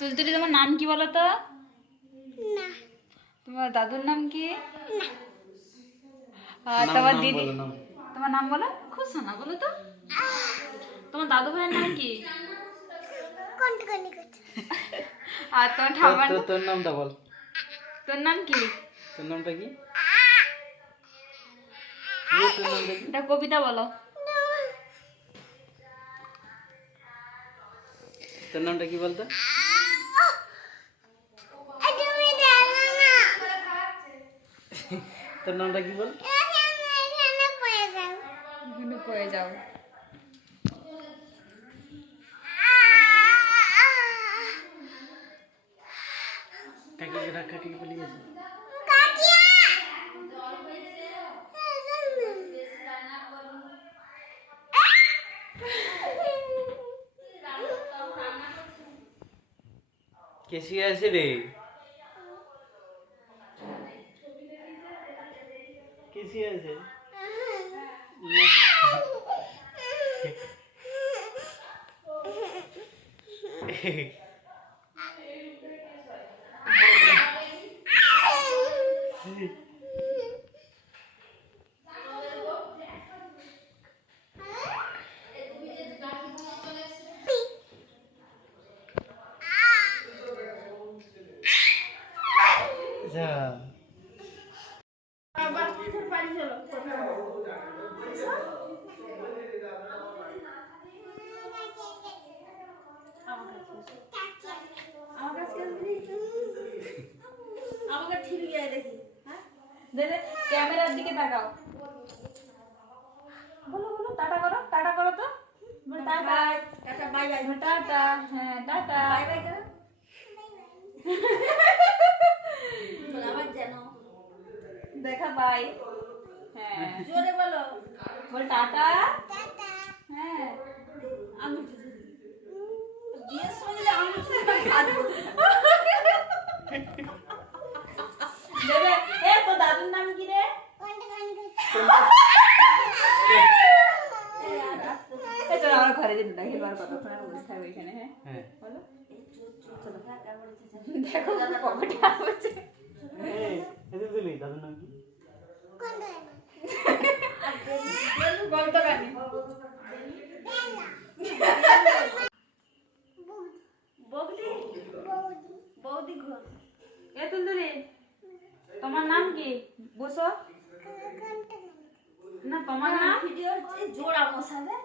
তুলতুলি তোমার নাম কি বলো তো? না তোমার দাদুর নাম কি? না আর তোমার দিদি তোমার নাম বলো? খুব শোনা বলো তো। তোমার দাদু ভাইয়ের নাম কি? কোনটা কোনটা করছে আর তোমার ঠাম্মার তোর নামটা বল। তোর নাম কি? তোর নামটা কি? তোর নামটা কি? এটা কবিতা বলো। তোর নামটা কি বলতো? তোর নামটা কি বল? এখানে পড়ে যাও। কাকি বলে গেছে। কেসি আছে রে? কেসি আছে? আমাকে ঠিক গিয়ে দেখি। হ্যাঁ দে ক্যামেরার দিকে তাকাও। বলো বলো টাটা করো, টাটা করো তো। Tata tata bye bye. Tata হ্যাঁ টাটা বাই বাই করো। আবার জানো দেখা বাই। হ্যাঁ জোরে বলো। বল টাটা। হ্যাঁ আমি বিয়ের সময় আমি খাবো। দেবে এ তো দাদুর নাম কি রে? চলো আমরা ঘরে যেতে দেখি বার কতক্ষণ আর বসে থাকবে এখানে। হ্যাঁ বলো দেখো দাদা পকেটে আছে। দাদুর নাম কি? বলতো কানি বৌদি বৌদি ঘর। এ তুলতুলি তোমার নাম কি? বসো না। তোমার নাম ভিডিও হচ্ছে জোড়া মশালে।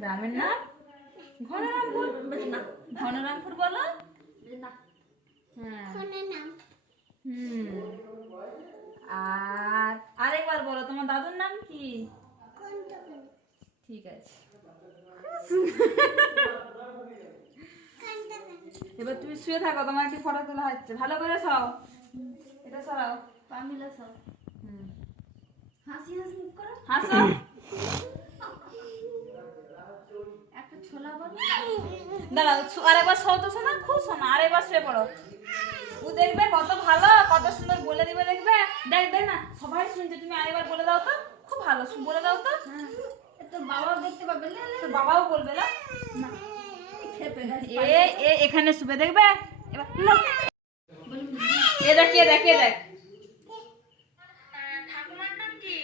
গ্রামের নাম ঘনরামপুর। না ঘনরামপুর বলো না। হ্যাঁ আর আরেকবার বলো তোমার দাদুর নাম কি? ঠিক আছে এবার তুমি শুয়ে থাকো, তোমার একটি ফটো তোলা হচ্ছে। ভালো করে সরাও, এটা সরাও, পা মিলে সরাও। হাসি হাসি মুখ করো, হাসো। একটা ছোলা বলো। দাঁড়াও আরেকবার শো তো শোনা, খুব শোনা। আরেকবার শুয়ে পড়ো। ও দেখবে কত ভালো, কত সুন্দর বলে দিবে। দেখবে দেখ দেখ না সবাই শুনছে। তুমি আরেকবার বলে দাও তো, খুব ভালো বলে দাও তো। তো বাবাও দেখতে পাবে না, তো বাবাও বলবে না। এ এখানে শুবে দেখবে। এবার এ দেখ এ দেখ এ দেখ। ঠাকুমার নাম কি?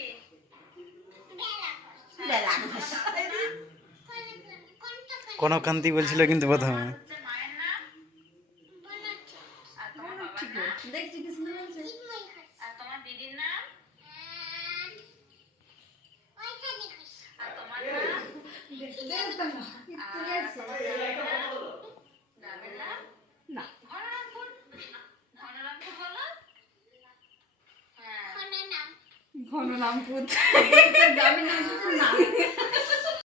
কনকান্তি বলছিল কিন্তু প্রথমে। মায়ের নাম আর তোমার বাবার নাম দেখছি কি শুনে বলছে। আর তোমার দিদির নাম আর তোমার নাম গ্রামের নাম না ঘনরামপুর। ঘনরামপুর বলো। হ্যাঁ ঘনরামপুর গ্রামের নাম না।